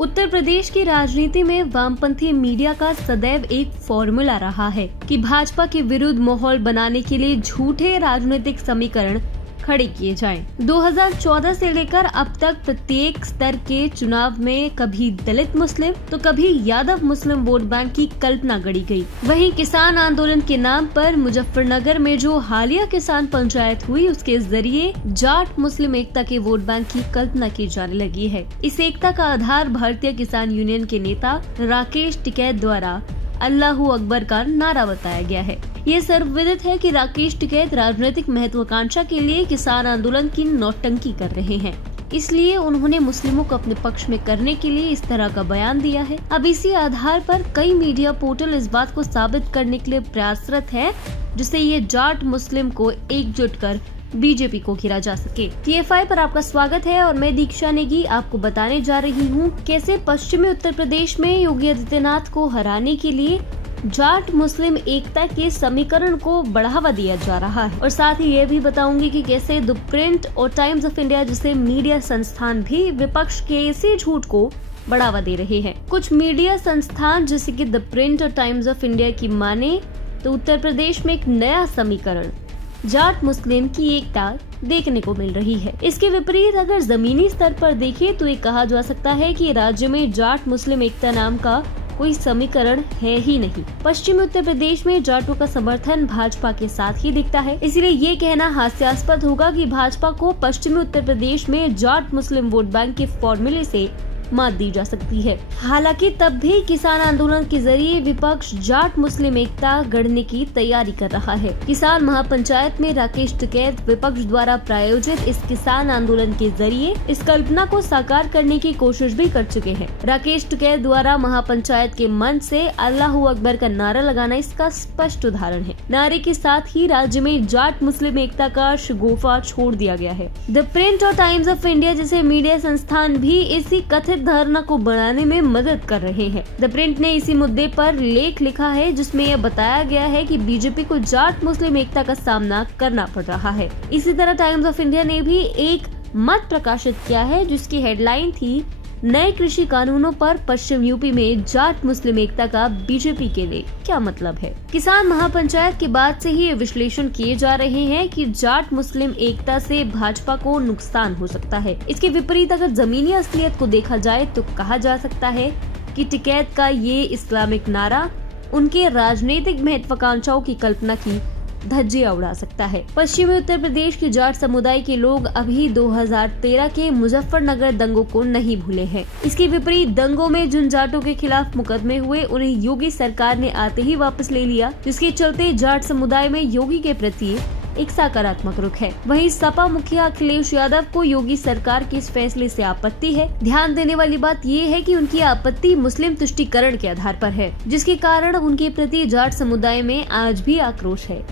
उत्तर प्रदेश की राजनीति में वामपंथी मीडिया का सदैव एक फॉर्मूला रहा है कि भाजपा के विरुद्ध माहौल बनाने के लिए झूठे राजनीतिक समीकरण खड़े किए जाएं। 2014 से लेकर अब तक प्रत्येक स्तर के चुनाव में कभी दलित मुस्लिम तो कभी यादव मुस्लिम वोट बैंक की कल्पना गढ़ी गई। वहीं किसान आंदोलन के नाम पर मुजफ्फरनगर में जो हालिया किसान पंचायत हुई, उसके जरिए जाट मुस्लिम एकता के वोट बैंक की कल्पना की जाने लगी है। इस एकता का आधार भारतीय किसान यूनियन के नेता राकेश टिकैत द्वारा अल्लाहू अकबर का नारा बताया गया है। ये सर्वविदित है कि राकेश टिकैत राजनीतिक महत्वाकांक्षा के लिए किसान आंदोलन की नौटंकी कर रहे हैं, इसलिए उन्होंने मुस्लिमों को अपने पक्ष में करने के लिए इस तरह का बयान दिया है। अब इसी आधार पर कई मीडिया पोर्टल इस बात को साबित करने के लिए प्रयासरत है, जिससे ये जाट मुस्लिम को एकजुट कर बीजेपी को घिरा जा सके। TFI पर आपका स्वागत है और मैं दीक्षा नेगी आपको बताने जा रही हूँ कैसे पश्चिमी उत्तर प्रदेश में योगी आदित्यनाथ को हराने के लिए जाट मुस्लिम एकता के समीकरण को बढ़ावा दिया जा रहा है, और साथ ही ये भी बताऊंगी कि कैसे द प्रिंट और टाइम्स ऑफ इंडिया जैसे मीडिया संस्थान भी विपक्ष के इसी झूठ को बढ़ावा दे रहे हैं। कुछ मीडिया संस्थान जैसे कि द प्रिंट और टाइम्स ऑफ इंडिया की माने तो उत्तर प्रदेश में एक नया समीकरण जाट मुस्लिम की एकता देखने को मिल रही है। इसके विपरीत अगर जमीनी स्तर पर देखें तो ये कहा जा सकता है कि राज्य में जाट मुस्लिम एकता नाम का कोई समीकरण है ही नहीं। पश्चिमी उत्तर प्रदेश में जाटों का समर्थन भाजपा के साथ ही दिखता है, इसलिए ये कहना हास्यास्पद होगा कि भाजपा को पश्चिमी उत्तर प्रदेश में जाट मुस्लिम वोट बैंक के फॉर्मूले से मात दी जा सकती है। हालांकि तब भी किसान आंदोलन के जरिए विपक्ष जाट मुस्लिम एकता गढ़ने की तैयारी कर रहा है। किसान महापंचायत में राकेश टिकैत विपक्ष द्वारा प्रायोजित इस किसान आंदोलन के जरिए इस कल्पना को साकार करने की कोशिश भी कर चुके हैं। राकेश टिकैत द्वारा महापंचायत के मंच से अल्लाहू अकबर का नारा लगाना इसका स्पष्ट उदाहरण है। नारे के साथ ही राज्य में जाट मुस्लिम एकता का शगुफा छोड़ दिया गया है। द प्रिंट और टाइम्स ऑफ इंडिया जैसे मीडिया संस्थान भी इसी कथित धारणा को बढ़ाने में मदद कर रहे हैं। द प्रिंट ने इसी मुद्दे पर लेख लिखा है, जिसमें यह बताया गया है कि बीजेपी को जाट मुस्लिम एकता का सामना करना पड़ रहा है। इसी तरह टाइम्स ऑफ इंडिया ने भी एक मत प्रकाशित किया है, जिसकी हेडलाइन थी नए कृषि कानूनों पर पश्चिम यूपी में जाट मुस्लिम एकता का बीजेपी के लिए क्या मतलब है। किसान महापंचायत के बाद से ही ये विश्लेषण किए जा रहे हैं कि जाट मुस्लिम एकता से भाजपा को नुकसान हो सकता है। इसके विपरीत अगर जमीनी असलियत को देखा जाए तो कहा जा सकता है कि टिकैत का ये इस्लामिक नारा उनके राजनीतिक महत्वाकांक्षाओं की कल्पना की धज्जियां उड़ा सकता है। पश्चिमी उत्तर प्रदेश के जाट समुदाय के लोग अभी 2013 के मुजफ्फरनगर दंगों को नहीं भूले हैं। इसके विपरीत दंगों में जिन जाटों के खिलाफ मुकदमे हुए, उन्हें योगी सरकार ने आते ही वापस ले लिया, जिसके चलते जाट समुदाय में योगी के प्रति एक सकारात्मक रुख है। वहीं सपा मुखिया अखिलेश यादव को योगी सरकार के इस फैसले से आपत्ति है। ध्यान देने वाली बात ये है कि उनकी आपत्ति मुस्लिम तुष्टीकरण के आधार पर है, जिसके कारण उनके प्रति जाट समुदाय में आज भी आक्रोश है।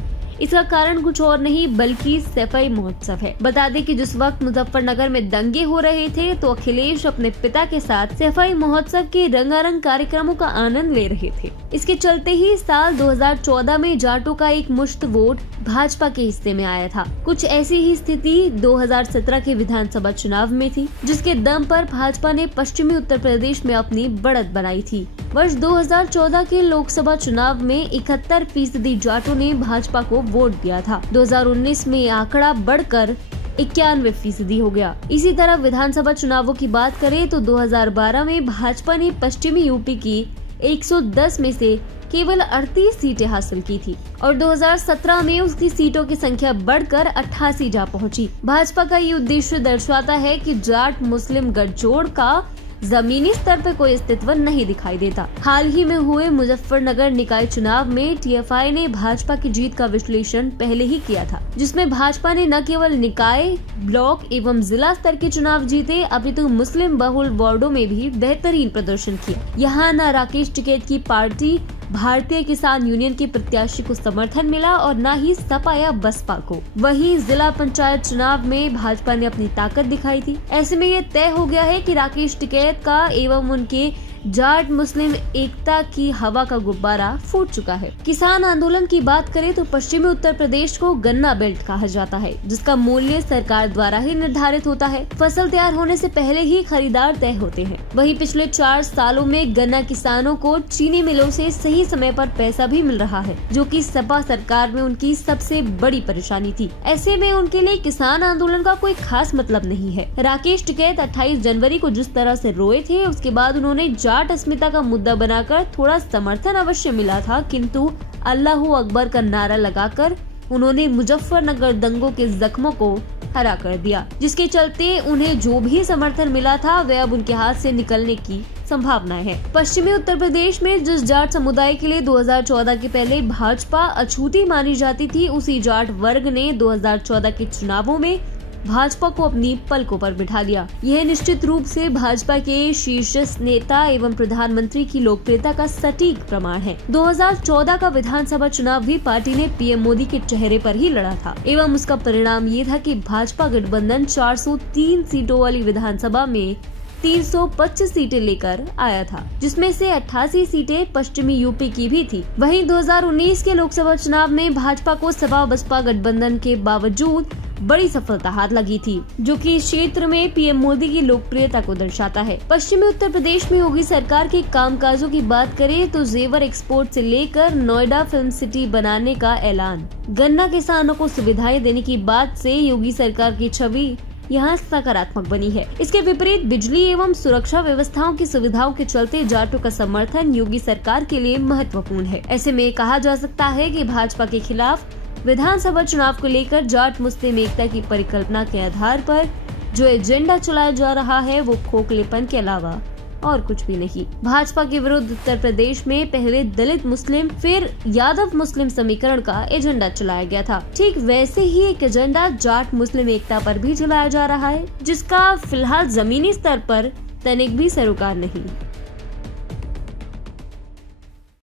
इसका कारण कुछ और नहीं बल्कि सफाई महोत्सव है। बता दें कि जिस वक्त मुजफ्फरनगर में दंगे हो रहे थे तो अखिलेश अपने पिता के साथ सफाई महोत्सव के रंगारंग कार्यक्रमों का आनंद ले रहे थे। इसके चलते ही साल 2014 में जाटों का एक मुश्त वोट भाजपा के हिस्से में आया था। कुछ ऐसी ही स्थिति 2017 के विधानसभा चुनाव में थी, जिसके दम पर भाजपा ने पश्चिमी उत्तर प्रदेश में अपनी बढ़त बनाई थी। वर्ष 2014 के लोकसभा चुनाव में 71% जाटों ने भाजपा को वोट दिया था। 2019 में ये आंकड़ा बढ़कर 91% हो गया। इसी तरह विधानसभा चुनावों की बात करें तो 2012 में भाजपा ने पश्चिमी यूपी की 110 में से केवल 38 सीटें हासिल की थी और 2017 में उसकी सीटों की संख्या बढ़कर 88 जा पहुंची। भाजपा का ये उद्देश्य दर्शाता है कि जाट मुस्लिम गठजोड़ का जमीनी स्तर पर कोई अस्तित्व नहीं दिखाई देता। हाल ही में हुए मुजफ्फरनगर निकाय चुनाव में TFI ने भाजपा की जीत का विश्लेषण पहले ही किया था, जिसमें भाजपा ने न केवल निकाय, ब्लॉक एवं जिला स्तर के चुनाव जीते, अपितु मुस्लिम बहुल वार्डों में भी बेहतरीन प्रदर्शन किया। यहाँ न राकेश टिकैत की पार्टी भारतीय किसान यूनियन के प्रत्याशी को समर्थन मिला और न ही सपा या बसपा को। वहीं जिला पंचायत चुनाव में भाजपा ने अपनी ताकत दिखाई थी। ऐसे में ये तय हो गया है कि राकेश टिकैत का एवं उनके जाट मुस्लिम एकता की हवा का गुब्बारा फूट चुका है। किसान आंदोलन की बात करें तो पश्चिमी उत्तर प्रदेश को गन्ना बेल्ट कहा जाता है, जिसका मूल्य सरकार द्वारा ही निर्धारित होता है। फसल तैयार होने से पहले ही खरीदार तय होते हैं। वहीं पिछले 4 सालों में गन्ना किसानों को चीनी मिलों से सही समय पर पैसा भी मिल रहा है, जो कि सपा सरकार में उनकी सबसे बड़ी परेशानी थी। ऐसे में उनके लिए किसान आंदोलन का कोई खास मतलब नहीं है। राकेश टिकैत 28 जनवरी को जिस तरह से रोए थे, उसके बाद उन्होंने जाट अस्मिता का मुद्दा बनाकर थोड़ा समर्थन अवश्य मिला था, किंतु अल्लाहू अकबर का नारा लगाकर उन्होंने मुजफ्फरनगर दंगों के जख्मों को हरा कर दिया, जिसके चलते उन्हें जो भी समर्थन मिला था वह अब उनके हाथ से निकलने की संभावनाएं है। पश्चिमी उत्तर प्रदेश में जिस जाट समुदाय के लिए 2014 के पहले भाजपा अछूती मानी जाती थी, उसी जाट वर्ग ने 2014 के चुनावों में भाजपा को अपनी पलकों पर बिठा लिया। यह निश्चित रूप से भाजपा के शीर्ष नेता एवं प्रधानमंत्री की लोकप्रियता का सटीक प्रमाण है। 2014 का विधानसभा चुनाव भी पार्टी ने पीएम मोदी के चेहरे पर ही लड़ा था एवं उसका परिणाम ये था कि भाजपा गठबंधन 403 सीटों वाली विधानसभा में 325 सीटें लेकर आया था, जिसमें से 88 सीटें पश्चिमी यूपी की भी थी। वहीं 2019 के लोकसभा चुनाव में भाजपा को सपा बसपा गठबंधन के बावजूद बड़ी सफलता हाथ लगी थी, जो कि इस क्षेत्र में पीएम मोदी की लोकप्रियता को दर्शाता है। पश्चिमी उत्तर प्रदेश में योगी सरकार के कामकाजों की बात करें तो जेवर एक्सपोर्ट से लेकर नोएडा फिल्म सिटी बनाने का ऐलान, गन्ना किसानों को सुविधाएं देने की बात से योगी सरकार की छवि यहाँ सकारात्मक बनी है। इसके विपरीत बिजली एवं सुरक्षा व्यवस्थाओं की सुविधाओं के चलते जाटों का समर्थन योगी सरकार के लिए महत्वपूर्ण है। ऐसे में कहा जा सकता है कि भाजपा के खिलाफ विधानसभा चुनाव को लेकर जाट मुस्लिम एकता की परिकल्पना के आधार पर जो एजेंडा चलाया जा रहा है वो खोखलेपन के अलावा और कुछ भी नहीं। भाजपा के विरुद्ध उत्तर प्रदेश में पहले दलित मुस्लिम फिर यादव मुस्लिम समीकरण का एजेंडा चलाया गया था। ठीक वैसे ही एक एजेंडा जाट मुस्लिम एकता पर भी चलाया जा रहा है, जिसका फिलहाल जमीनी स्तर पर तनिक भी सरोकार नहीं।